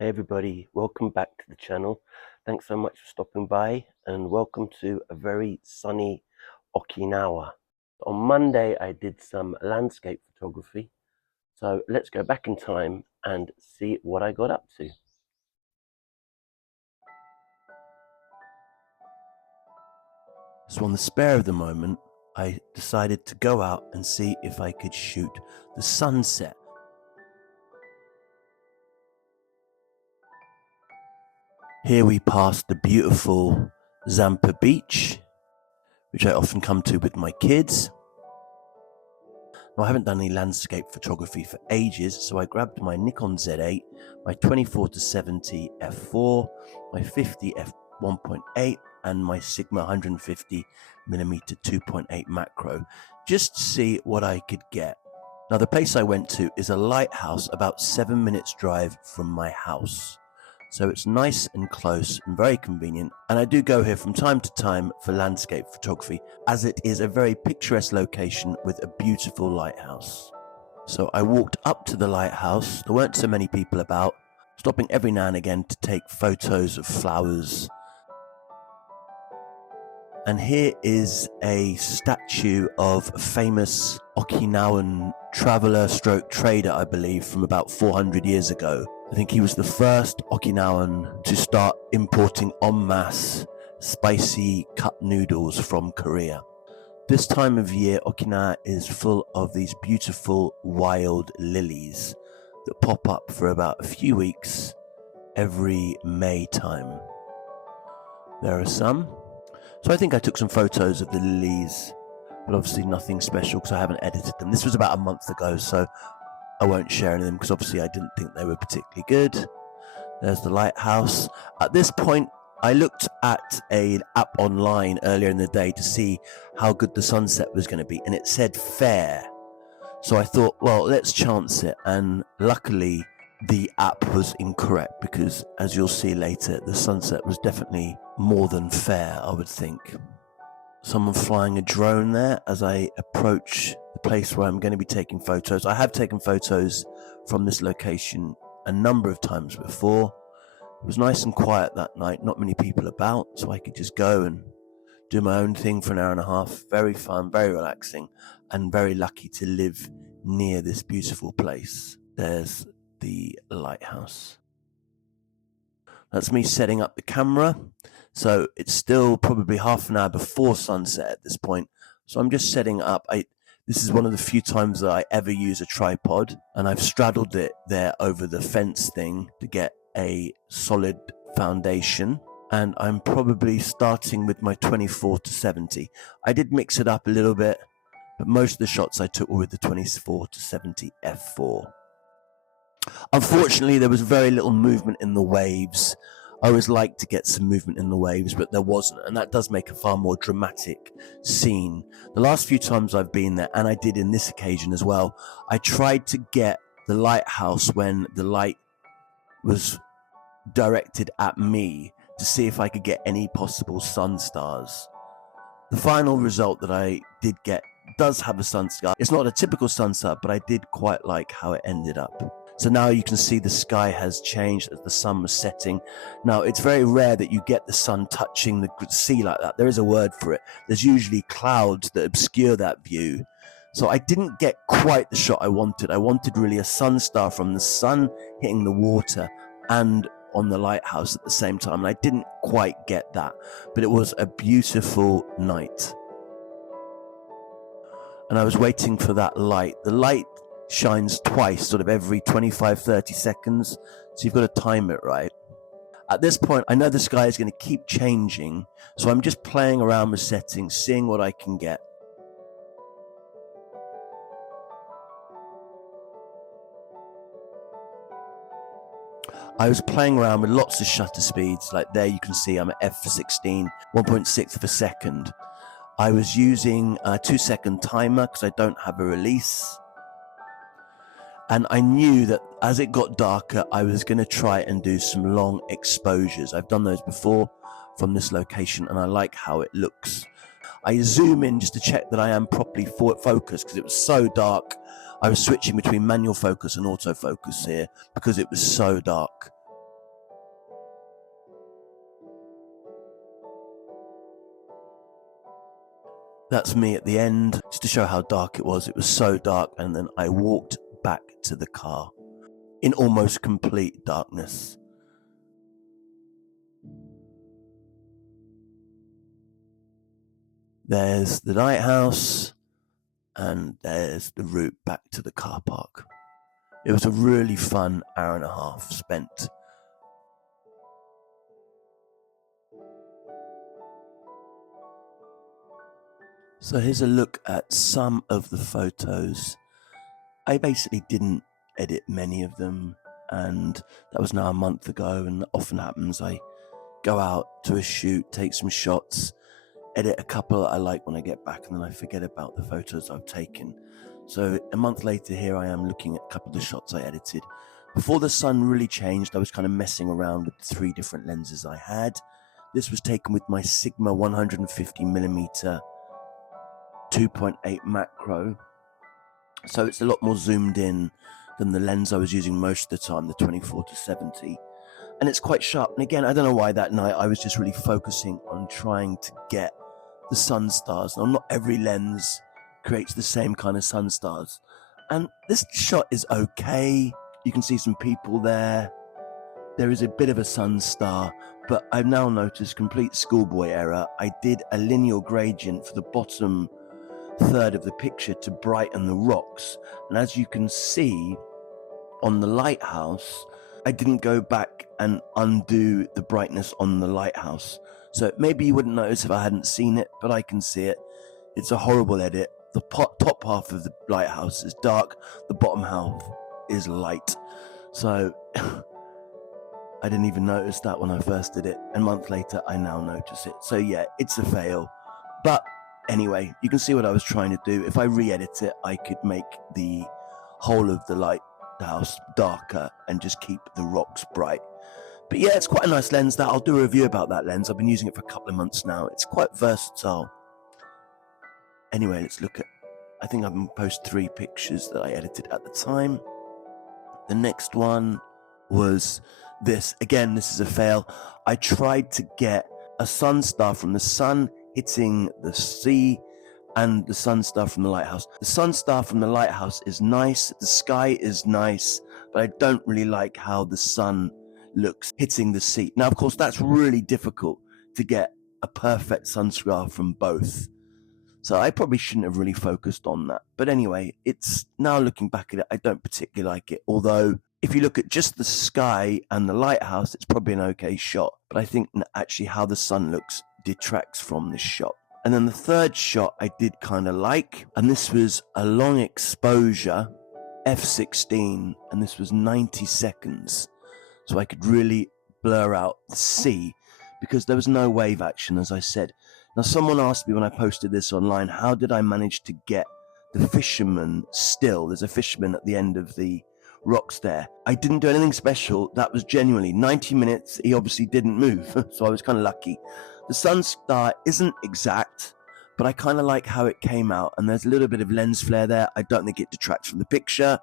Hey everybody, welcome back to the channel. Thanks so much for stopping by and welcome to a very sunny Okinawa. On Monday I did some landscape photography, so let's go back in time and see what I got up to. So on the spare of the moment, I decided to go out and see if I could shoot the sunset. Here we passed the beautiful Zampa beach, which I often come to with my kids. Now, I haven't done any landscape photography for ages, so I grabbed my Nikon Z8, my 24-70 f4, my 50 f1.8, and my Sigma 150mm 2.8 macro, just to see what I could get. Now, the place I went to is a lighthouse about 7 minutes drive from my house. So it's nice and close and very convenient, and I do go here from time to time for landscape photography, as it is a very picturesque location with a beautiful lighthouse. So I walked up to the lighthouse. There weren't so many people about, stopping every now and again to take photos of flowers. And here is a statue of a famous Okinawan traveler stroke trader, I believe, from about 400 years ago. I think he was the first Okinawan to start importing en masse spicy cup noodles from Korea. This time of year, Okinawa is full of these beautiful wild lilies that pop up for about a few weeks every May time. There are some. So I think I took some photos of the lilies, but obviously nothing special because I haven't edited them. This was about a month ago, so I won't share any of them because obviously I didn't think they were particularly good. There's the lighthouse. At this point, I looked at an app online earlier in the day to see how good the sunset was going to be, and it said fair. So I thought, well, let's chance it. And luckily, the app was incorrect because, as you'll see later, the sunset was definitely more than fair, I would think. Someone flying a drone there as I approach the place where I'm going to be taking photos. I have taken photos from this location a number of times before. It was nice and quiet that night, not many people about, so I could just go and do my own thing for an hour and a half. Very fun, very relaxing, and very lucky to live near this beautiful place. There's the lighthouse. That's me setting up the camera. So it's still probably half an hour before sunset at this point. So I'm just setting up. This is one of the few times that I ever use a tripod, and I've straddled it there over the fence thing to get a solid foundation. And I'm probably starting with my 24-70. I did mix it up a little bit, but most of the shots I took were with the 24-70 f4. Unfortunately, there was very little movement in the waves. I always like to get some movement in the waves, but there wasn't, and that does make a far more dramatic scene. The last few times I've been there, and I did in this occasion as well, I tried to get the lighthouse when the light was directed at me to see if I could get any possible sun stars. The final result that I did get does have a sun star. It's not a typical sun star, but I did quite like how it ended up. So now you can see the sky has changed as the sun was setting. Now, it's very rare that you get the sun touching the sea like that. There is a word for it. There's usually clouds that obscure that view. So I didn't get quite the shot I wanted. I wanted really a sun star from the sun hitting the water and on the lighthouse at the same time. And I didn't quite get that, but it was a beautiful night. And I was waiting for that light. The light shines twice, sort of every 25-30 seconds, so you've got to time it right. At this point, I know the sky is going to keep changing, so I'm just playing around with settings, seeing what I can get. I was playing around with lots of shutter speeds. Like there you can see I'm at f/16, 1.6 of a second. I was using a 2-second timer because I don't have a release. And I knew that as it got darker, I was going to try and do some long exposures. I've done those before from this location, and I like how it looks. I zoom in just to check that I am properly focused because it was so dark. I was switching between manual focus and autofocus here because it was so dark. That's me at the end, just to show how dark it was. It was so dark, and then I walked back to the car in almost complete darkness. There's the lighthouse, and there's the route back to the car park. It was a really fun hour and a half spent. So here's a look at some of the photos. I basically didn't edit many of them, and that was now a month ago, and that often happens. I go out to a shoot, take some shots, edit a couple that I like when I get back, and then I forget about the photos I've taken. So a month later, here I am looking at a couple of the shots I edited. Before the sun really changed, I was kind of messing around with the 3 different lenses I had. This was taken with my Sigma 150mm 2.8 macro, so it's a lot more zoomed in than the lens I was using most of the time, the 24-70, and it's quite sharp. And again, I don't know why that night I was just really focusing on trying to get the sun stars. Now, not every lens creates the same kind of sun stars, and this shot is okay. You can see some people there. There is a bit of a sun star, but I've now noticed, complete schoolboy error, I did a linear gradient for the bottom third of the picture to brighten the rocks, and as you can see on the lighthouse, I didn't go back and undo the brightness on the lighthouse. So maybe you wouldn't notice if I hadn't seen it, but I can see it. It's a horrible edit. The top half of the lighthouse is dark, the bottom half is light. So I didn't even notice that when I first did it. A month later, I now notice it. So yeah, it's a fail. But anyway, you can see what I was trying to do. If I re-edit it, I could make the whole of the lighthouse darker and just keep the rocks bright. But yeah, it's quite a nice lens that. I'll do a review about that lens. I've been using it for a couple of months now. It's quite versatile. Anyway, let's look at, I think I'm going to post 3 pictures that I edited at the time. The next one was this. Again, this is a fail. I tried to get a sun star from the sun hitting the sea and the sun star from the lighthouse. The sun star from the lighthouse is nice, the sky is nice, but I don't really like how the sun looks hitting the sea. Now, of course, that's really difficult to get a perfect sun star from both. So I probably shouldn't have really focused on that. But anyway, it's now looking back at it, I don't particularly like it. Although, if you look at just the sky and the lighthouse, it's probably an okay shot. But I think actually how the sun looks detracts from this shot. And then the third shot I did kind of like, and this was a long exposure f/16, and this was 90 seconds. So I could really blur out the sea because there was no wave action, as I said. Now, someone asked me when I posted this online, how did I manage to get the fisherman still? There's a fisherman at the end of the rocks there. I didn't do anything special. That was genuinely 90 minutes. He obviously didn't move, so I was kind of lucky. The sun star isn't exact, but I kind of like how it came out, and there's a little bit of lens flare there. I don't think it detracts from the picture.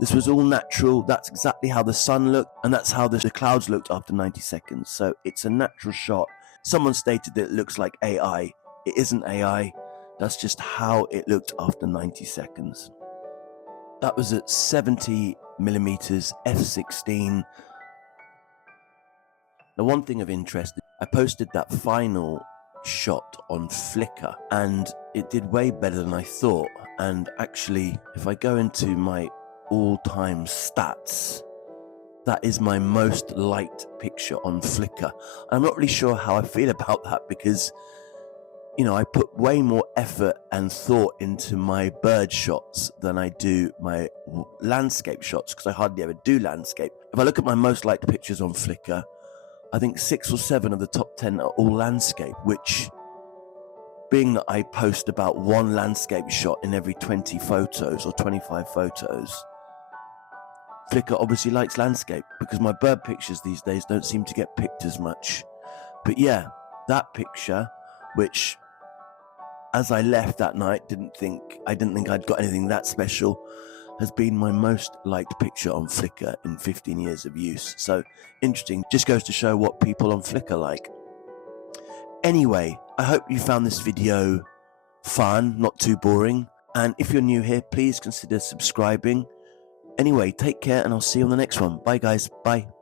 This was all natural. That's exactly how the sun looked, and that's how the clouds looked after 90 seconds. So it's a natural shot. Someone stated that it looks like AI. It isn't AI. That's just how it looked after 90 seconds. That was at 70mm f/16. Now, one thing of interest, I posted that final shot on Flickr, and it did way better than I thought. And actually, if I go into my all-time stats, that is my most liked picture on Flickr. I'm not really sure how I feel about that because, you know, I put way more effort and thought into my bird shots than I do my landscape shots, because I hardly ever do landscape. If I look at my most liked pictures on Flickr, I think 6 or 7 of the top 10 are all landscape, which, being that I post about 1 landscape shot in every 20 photos or 25 photos, Flickr obviously likes landscape, because my bird pictures these days don't seem to get picked as much. But yeah, that picture, which as I left that night, I didn't think I'd got anything that special, has been my most liked picture on Flickr in 15 years of use. So interesting, just goes to show what people on Flickr like. Anyway, I hope you found this video fun, not too boring. And if you're new here, please consider subscribing. Anyway, take care and I'll see you on the next one. Bye guys, bye.